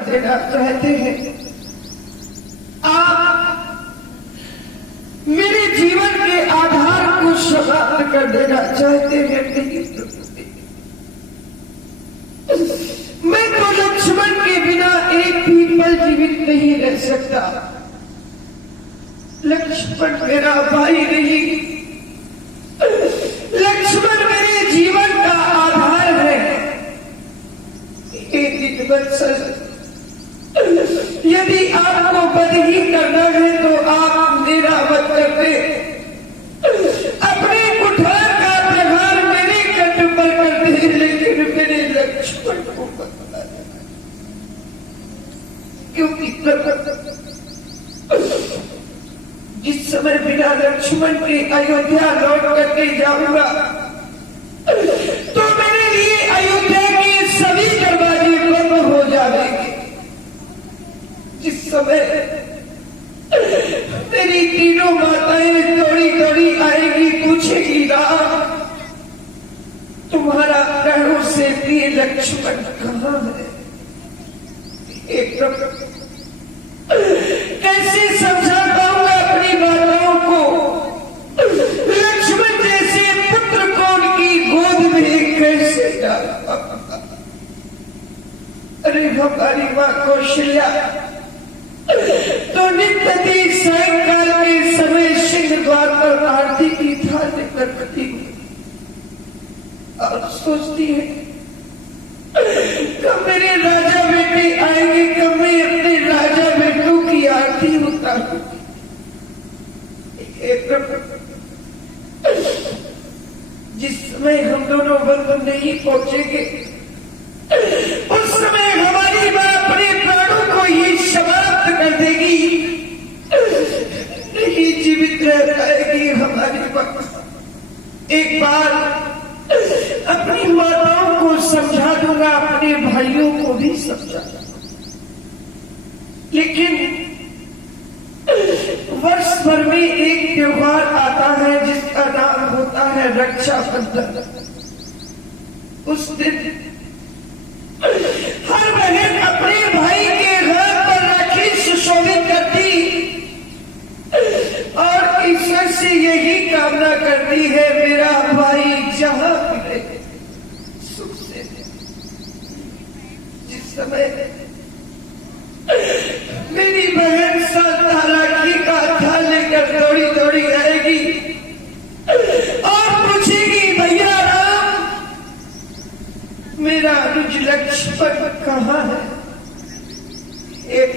देना चाहते हैं। आप मेरे जीवन के आधार को समाप्त कर देना चाहते हैं। मैं तो लक्ष्मण के बिना एक भी पल जीवित नहीं रह सकता। लक्ष्मण मेरा भाई नहीं, लक्ष्मण मेरे जीवन का आधार है। एक वत्सल, यदि आपको वध ही करना है तो आप मेरा वध करते, अपने कुठार का प्रहार मेरे कंठ पर करते, लेकिन मेरे लक्ष्मण को बता देना, क्योंकि जिस समय बिना लक्ष्मण के अयोध्या लौट करके जाऊंगा तो मेरे लिए अयोध्या के सभी दरवाजे बंद हो जाएंगे। जिस समय तेरी तीनों माताएं दौड़ी दौड़ी आएगी, पूछेगी राम तुम्हारा प्राणों से प्रिय लक्ष्मण कहाँ है? एक कैसे समझा पाऊंगा अपनी माताओं को? लक्ष्मण जैसे पुत्र को उनकी गोद में कैसे डाल पाऊंगा? अरे हमारी माँ कौशल्या तो नित्य सायंकाल के समय सिंह द्वार पर आरती की थाल करती और सोचती है कब मेरे राजा बेटे आएंगे, कब मैं अपने राजा बेटों की आरती उतारूंगी। जिस समय हम दोनों बंधु नहीं पहुंचेंगे उस समय हमारी मां अपने प्राणों को ही समाप्त कर देगी, नहीं जीवित रह पाएगी हमारी मां। एक बार अपनी माताओं को समझा दूंगा, अपने भाइयों को भी समझा दूंगा, लेकिन वर्ष भर में एक त्योहार आता है जिसका नाम होता है रक्षाबंधन। उस दिन हर बहन अपने भाई के हाथ पर राखी सुशोभित करती और ईश्वर से यही कामना करती है मेरा भाई जहां मिले सुख से। जिस समय मेरी बहन शांता राखी का था लेकर दौड़ी दौड़ी आएगी और पूछेगी भैया राम मेरा अनुज लक्ष्मण कहाँ है? एक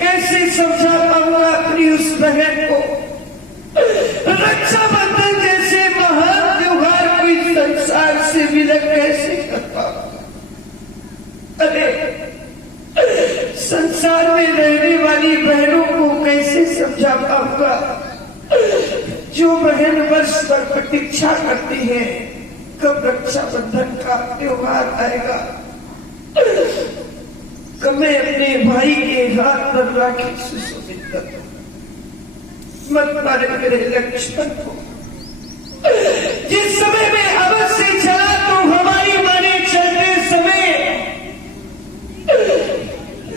कैसे समझा पाऊंगा अपनी उस बहन को? रक्षाबंधन जैसे महान त्योहार कोई संसार से मिलन कैसे कर पाऊंगा? अरे संसार में रहने वाली बहनों को कैसे समझा पाऊंगा जो बहन वर्ष भर प्रतीक्षा करती है कब रक्षाबंधन का त्योहार आएगा, कब मैं अपने भाई के हाथ पर राखी सुशोभित करूं। मत मारे मेरे लक्ष्मण को। जिस समय में अवश्य चला तो हमारी माने चलते समय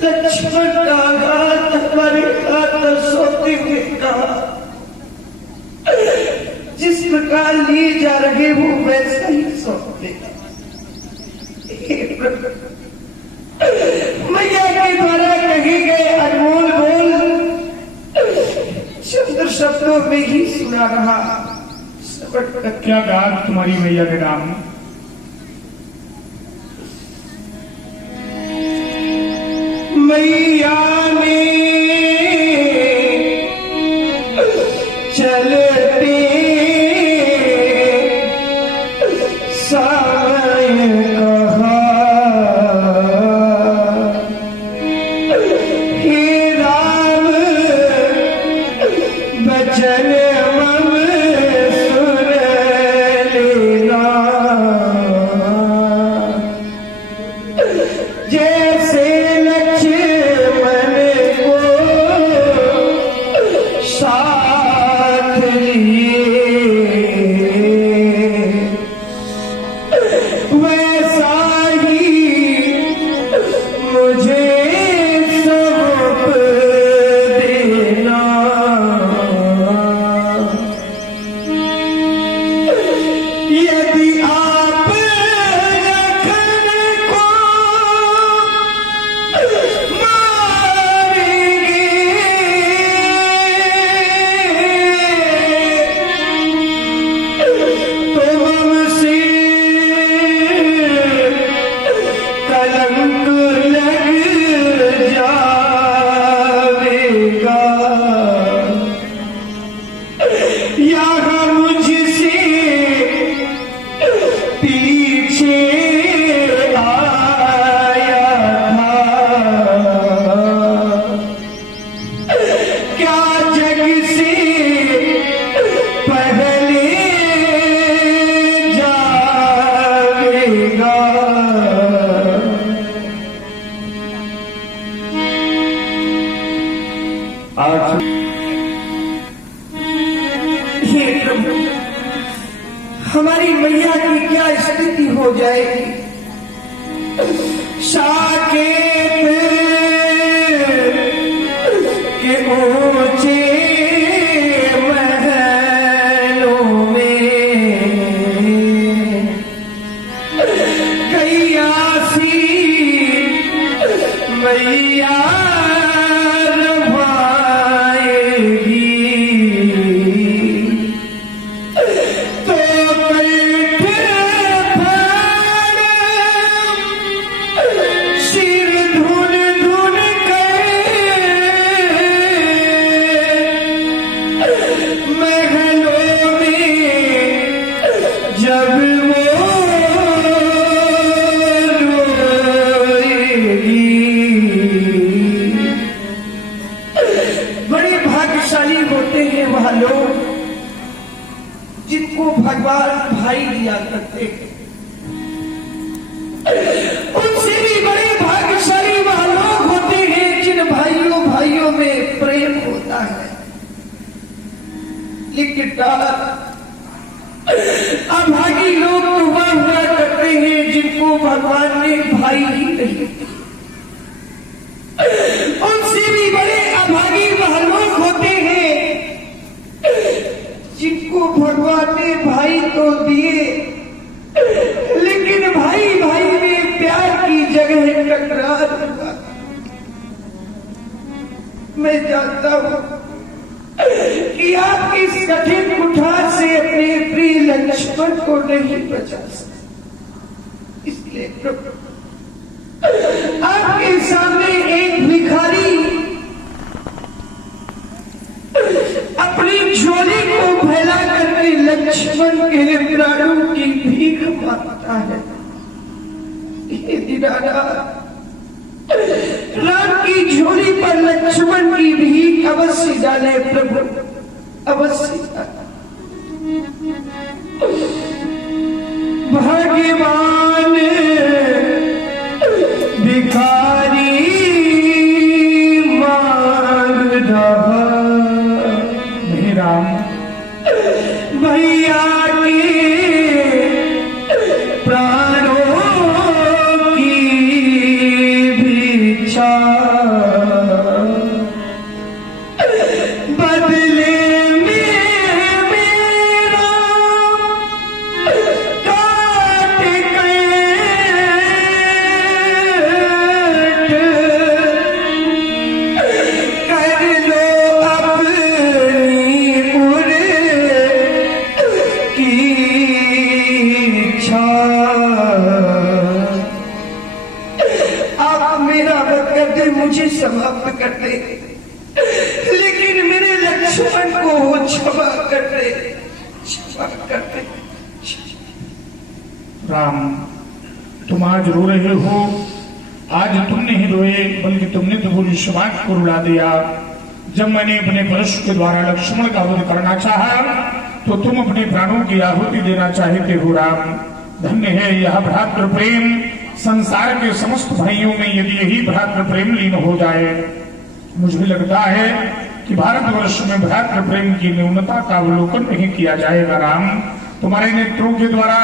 लक्ष्मण का हाथ हमारे हाथ पर सोते हुए कहा जिस प्रकार लिए जा रहे वो वैसा ही सौंपते। मैया के द्वारा कहे गए अनमोल बोल चंद्र शब्दों में ही सुना रहा। क्या गान तुम्हारी मैया के नाम? मैया ने चलते समय कहा हे राम बचन मम सुन लेना, जैसे लक्ष्मण को साथ लिए वैसा ही कलंक लग जाएगा, यहाँ मुझसे पीछे आया था, क्या जग से पहले जाएगा। आज हे प्रभु, हमारी मैया की क्या स्थिति हो जाएगी। साकेत के ऊंचे महलों में कैयासी मैया जिनको भगवान भाई दिया करते हैं। उनसे भी बड़े भाग्यशाली वह लोग होते हैं जिन भाइयों भाइयों में प्रेम होता है। लेकिन अभागी लोग तो वह हुआ करते हैं जिनको भगवान ने भाई ही नहीं। उनसे भी बड़े अभागी वह लोग होते हैं जिनको भगवान ने भाई तो दिए, लेकिन भाई भाई में प्यार की जगह टकरार हुआ। मैं जानता हूं कि आप इस कठिन कुठार से अपने प्रिय लक्ष्मण को नहीं बचा सकते, इसलिए प्रभु आपके सामने एक भिखारी अपनी झोली को फैला करके लक्ष्मण के प्राणों की भीख मांगता है। हे दीनानाथ, राम की झोली पर लक्ष्मण की भीख अवश्य डाले प्रभु, अवश्य डाले। भगवान भिखारी मांग रहा भैया के प्राणों की भिक्षा, बदले में मेरा काट कर लो अपनी मुझे समाप्त कर दे, लेकिन मेरे लक्ष्मण को क्षमा कर दे, क्षमा कर दे। राम, तुम आज रो रहे हो। आज तुम नहीं रोए, बल्कि तुमने तो पूरी समाज को रुला दिया। जब मैंने अपने परशु के द्वारा लक्ष्मण का वध करना चाहा, तो तुम अपने प्राणों की आहुति देना चाहते हो। राम, धन्य है यह भ्रातृ प्रेम। संसार के समस्त भाइयों में यदि यही भ्रातृ प्रेम लीन हो जाए, मुझे लगता है कि भारतवर्ष में भ्रातृ प्रेम की न्यूनता का अवलोकन नहीं किया जाएगा। राम, तुम्हारे नेत्रों के द्वारा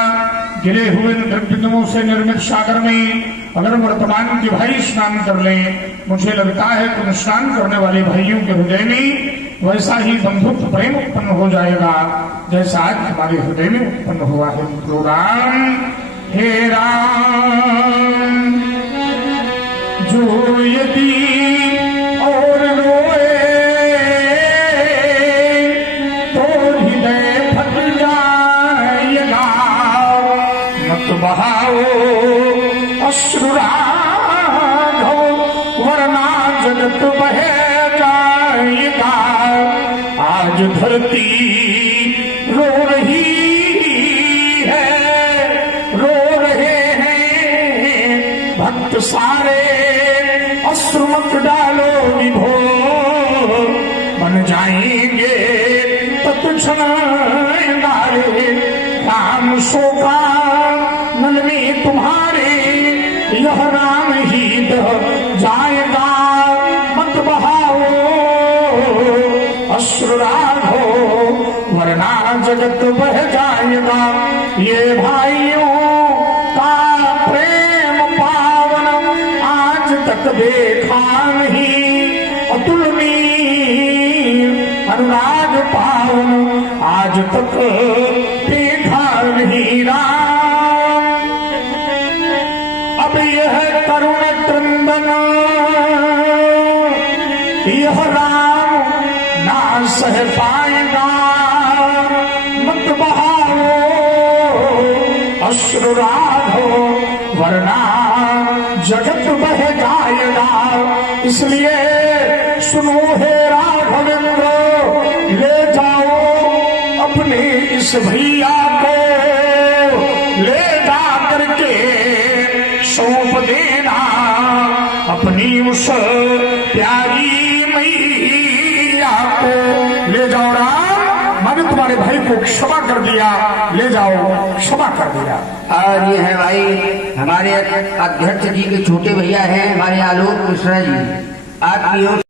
गिरे हुए बिंदुओं से निर्मित सागर में अगर वर्तमान के भाई स्नान कर लें, मुझे लगता है कि स्नान करने वाले भाइयों के हृदय में वैसा ही बंधुत्व प्रेम उत्पन्न हो जाएगा जैसा आज हमारे हृदय में उत्पन्न हुआ है। तो राम, हे राम, जो यदि और रोए तो हृदय फट जाएगा, मत बहाओ अश्रुराम। धरती रो रही है, रो रहे हैं भक्त सारे, अश्रु मत डालो विभो, बन जाएंगे तत्क्षण नारे, राम शोका नल में तुम्हारे, यह राम ही दह जाएगा, मत बहाओ अश्रु राघो, वरना जगत बह जाएगा। ये भाइयों का प्रेम पावन आज तक देखा नहीं, अतुलनीय अनुराग पावन आज तक देखा नहीं राम। अब यह करुण क्रंदन यह राम ना सह पाएगा, मत बहाओ अश्रु राघो, वरना जगत बह जाएगा। इसलिए सुनो हे राघवेंद्र, ले जाओ अपने इस भैया को, ले जा करके सौंप देना अपनी उस प्यारी मैया को। ले जाओ राम, मैंने तुम्हारे भाई को क्षमा कर दिया, ले जाओ क्षमा कर दिया। और ये है भाई हमारे अध्यक्ष जी के छोटे भैया हैं, हमारे आलोक मिश्रा जी, आपकी ओर